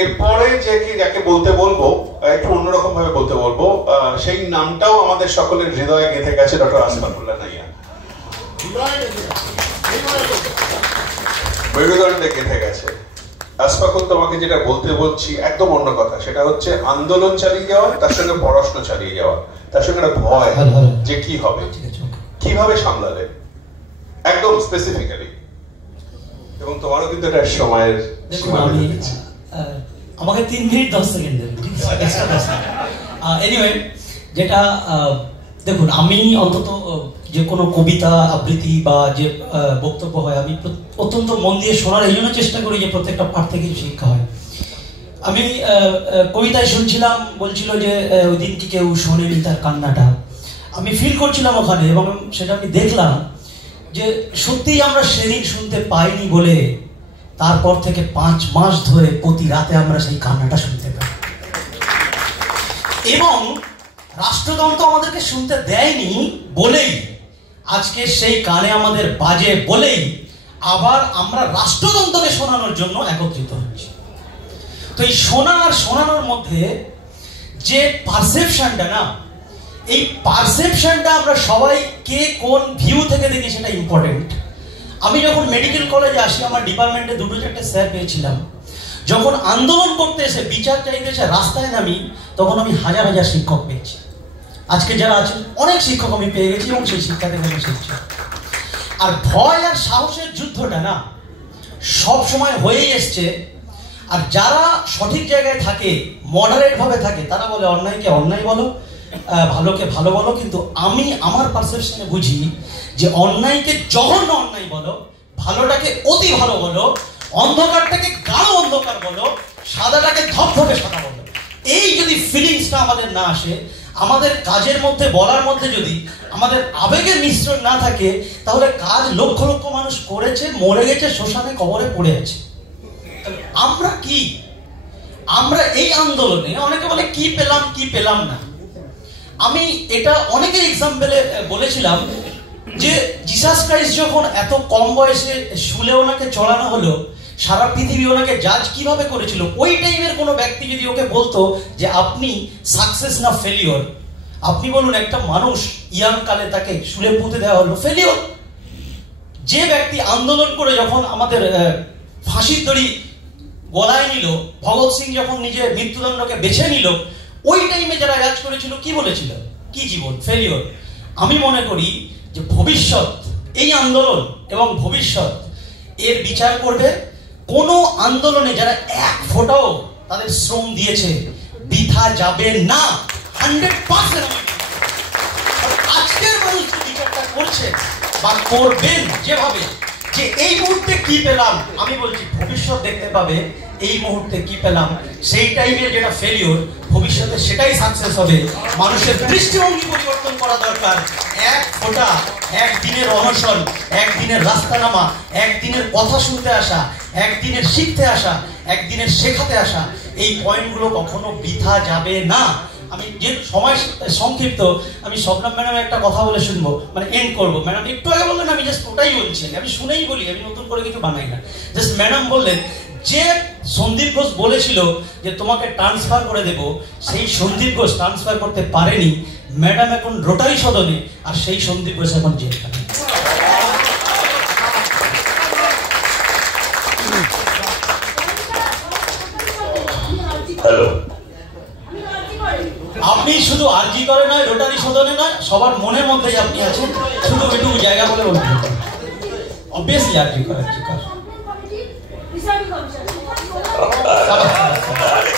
এরপরে যাকে বলতে বলবো একটু অন্যরকম ভাবে বলতে বলবো, সেই নামটাও আমাদের সকলের হৃদয়ে গেঁথে গেছে, ডক্টর আসফাকুল্লাহ নাইয়া। মেরুদণ্ডে গেঁথে গেছে। আসফাকুল, তোমাকে যেটা বলতে বলছি একদম অন্য কথা, সেটা হচ্ছে আন্দোলন চালিয়ে যাওয়া, তার সঙ্গে পড়াশোনা চালিয়ে যাওয়া, তার সঙ্গে একটা ভয় যে কি হবে, কিভাবে সামলালে, একদম স্পেসিফিক্যালি। এবং তোমারও কিন্তু একটা সময়ের সীমা রয়েছে। আমাকে 3 মিনিট 10 সেকেন্ড দেবেন, ঠিক আছে? এনিওয়ে, যেটা দেখুন, আমি অন্তত যে কোনো কবিতা আবৃত্তি বা যে বক্তব্য হয় আমি অত্যন্ত মন দিয়ে শোনার এই জন্য চেষ্টা করি যে প্রত্যেকটা পাঠ থেকে শিক্ষা হয়। আমি কবিতায় শুনছিলাম, বলছিল যে ওই দিন কি কেউ শোনেনি তার কান্নাটা। আমি ফিল করছিলাম ওখানে, এবং সেটা আমি দেখলাম যে সত্যিই আমরা সেদিন শুনতে পাইনি বলে তারপর থেকে 5 মাস ধরে প্রতি রাতে আমরা সেই কান্নাটা শুনতে পাই। এবং রাষ্ট্রযন্ত্র আমাদেরকে শুনতে দেয়নি বলেই, আজকে সেই কানে আমাদের বাজে বলেই আবার আমরা রাষ্ট্রযন্ত্রকে শোনানোর জন্য একত্রিত হচ্ছি। তো এই শোনা আর শোনানোর মধ্যে যে পারসেপশনটা না, এই পারসেপশনটা আমরা সবাই কে কোন ভিউ থেকে দেখি সেটা ইম্পর্টেন্ট। আমি যখন মেডিকেল কলেজে আসি, আমার ডিপার্টমেন্টে 2-4টে স্যার পেয়েছিলাম। যখন আন্দোলন করতে এসে, বিচার চাইতে এসে রাস্তায় নামি, তখন আমি হাজার হাজার শিক্ষক পেয়েছি। আজকে যারা আছেন অনেক শিক্ষক আমি পেয়ে গেছি, এবং সেই শিক্ষা থেকে আমি শিখছি। আর ভয় আর সাহসের যুদ্ধটা না সব সময় হয়েই এসছে। আর যারা সঠিক জায়গায় থাকে, মডারেট ভাবে থাকে, তারা বলে অন্যায়কে অন্যায় বলো, ভালোকে ভালো বলো। কিন্তু আমি আমার পারসেপশনে বুঝি যে অন্যায়কে জঘন্য অন্যায় বলো, ভালোটাকে অতি ভালো বলো, অন্ধকারটাকে গাঢ় অন্ধকার বলো, সাদাটাকে ধপধপে সাদা বলো। এই যদি ফিলিংসটা আমাদের না আসে, আমাদের কাজের মধ্যে বলার মধ্যে যদি আমাদের আবেগের মিশ্রণ না থাকে, তাহলে কাজ লক্ষ লক্ষ মানুষ করেছে, মরে গেছে, শ্মশানে কবরে পড়ে আছে। আমরা কি, আমরা এই আন্দোলনে অনেকে বলে কি পেলাম কি পেলাম না। আমি এটা অনেকের এক্সাম্পলে বলেছিলাম যে জিসাস ক্রাইস্ট যখন এত কম বয়সে শুলে ওনাকে চড়ানো হলো, সারা পৃথিবী ওনাকে জাজ কিভাবে করেছিল। ওই টাইমের কোনো ব্যক্তি যদি ওকে বলতো যে আপনি সাকসেস না ফেলিওর, আপনি বলুন একটা মানুষ ইয়াং কালে তাকে শুলে পুঁতে দেওয়া হলো, ফেলিওর। যে ব্যক্তি আন্দোলন করে যখন আমাদের ফাঁসির দড়ি গলায় নিল, ভগৎ সিং যখন নিজের মৃত্যুদণ্ডকে বেছে নিল, ওই টাইমে যারা রাজ করেছিল কি বলেছিল, কি জীবন, ফেলিওর। আমি মনে করি যে ভবিষ্যৎ, এই আন্দোলন এবং ভবিষ্যৎ এর বিচার করবে। কোন আন্দোলনে যারা এক ফোঁটাও তাদের শ্রম দিয়েছে বৃথা যাবে না, 100%। আজকের মানুষ বিচারটা করছে বা করবেন যেভাবে, যে এই মুহূর্তে কি পেলাম, আমি বলছি ভবিষ্যৎ দেখতে পাবে এই মুহূর্তে কি পেলাম। সেই টাইমের যেটা ফেলিওর, ভবিষ্যতে সেটাই সাকসেস হবে। মানুষের দৃষ্টিভঙ্গি পরিবর্তন করা দরকার। এক ফোঁটা, একদিনের অনশন, একদিনের রাস্তা নামা, একদিনের কথা শুনতে আসা, একদিনের শিখতে আসা, একদিনের শেখাতে আসা, এই পয়েন্টগুলো কখনো বৃথা যাবে না। আমি যে সময় সংক্ষিপ্ত, আমি শবনম ম্যাডামের একটা কথা বলে শুনবো, মানে এন্ড করবো। ম্যাডাম একটু আগে বললেন, আমি জাস্ট ওটাই বলছি, আমি শুনেই বলি, আমি নতুন করে কিছু বানাই না। জাস্ট ম্যাডাম বললেন যে সন্দীপ ঘোষ বলেছিল যে তোমাকে ট্রান্সফার করে দেব, সেই সন্দীপ ঘোষ ট্রান্সফার করতে পারেনি। ম্যাডাম এখন রোটারি সদনে, আর সেই সন্দীপ ঘোষ এখন জেলখানায়। হ্যালো, আপনি শুধু আরজি করে নয়, রোটারি সদনে নয়, সবার মনের মধ্যেই আপনি আছেন। শুধু একটু জায়গা বলে বলতে অবভিয়াসলি আরজি করে।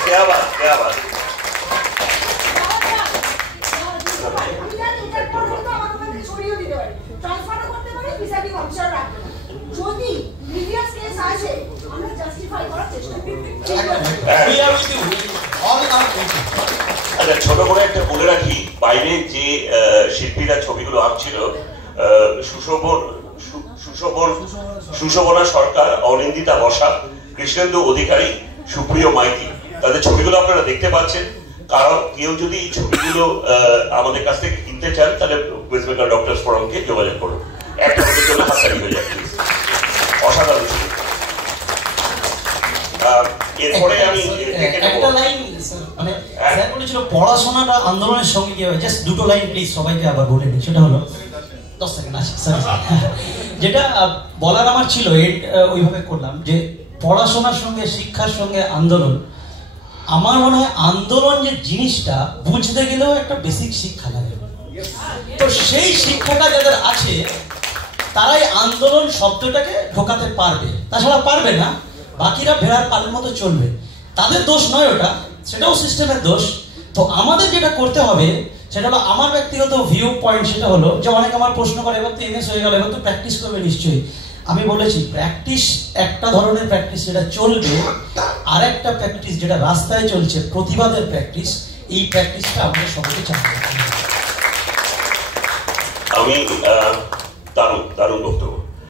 क्या बात, क्या बात। আচ্ছা, ছোট করে একটা বলে রাখি, বাইরে যে শিল্পীরা ছবিগুলো আঁকছিল, সুশোভনা সরকার, অনিন্দিতা বসাক, কৃষ্ণেন্দু অধিকারী, সুপ্রিয় মাইতি, তাদের ছবিগুলো আপনারা দেখতে পাচ্ছেন। কারণ কেউ যদি এই ছবিগুলো আমাদের কাছ থেকে কিনতে চান, তাহলে ওয়েস্ট বেঙ্গল ডক্টরস ফোরামকে যোগাযোগ করুন। একটা হতে চলে হাততালি হয়ে যায়, অসাধারণ ছবি। এরপরে আমি একটা লাইন মানে স্যার বলেছিল পড়াশোনাটা আন্দোলনের সঙ্গে কি হবে, জাস্ট দুটো লাইন প্লিজ সবাইকে আবার বলে দিই। সেটা হলো 10 সেকেন্ড আছে স্যার, যেটা বলার আমার ছিল ওইভাবে করলাম যে পড়াশোনার সঙ্গে শিক্ষার সঙ্গে আন্দোলন। আমার মনে হয় আন্দোলন যে জিনিসটা বুঝতে গেলেও একটা বেসিক শিক্ষা লাগে। তো সেই শিক্ষাটা যাদের আছে তারাই আন্দোলন শব্দটাকে ঢোকাতে পারবে, তাছাড়া পারবে না। বাকিরা ভেড়ার পালের মতো চলবে, তাদের দোষ নয় ওটা, সেটাও সিস্টেমের দোষ। তো আমাদের যেটা করতে হবে সেটা হলো আমার ব্যক্তিগত ভিউ পয়েন্ট, সেটা হলো যে অনেক আমার প্রশ্ন করে এবার তো এমএস হয়ে গেল, এবার তো প্র্যাকটিস করবে নিশ্চয়ই। আমি বলেছি প্র্যাকটিস একটা ধরনের প্র্যাকটিস যেটা চলবে, আর একটা প্র্যাকটিস যেটা রাস্তায় চলছে প্রতিবাদের প্র্যাকটিস, এই প্র্যাকটিসটা আমাদের সবাইকে চালাতে হবে। আমি দারুণ বক্তব্য।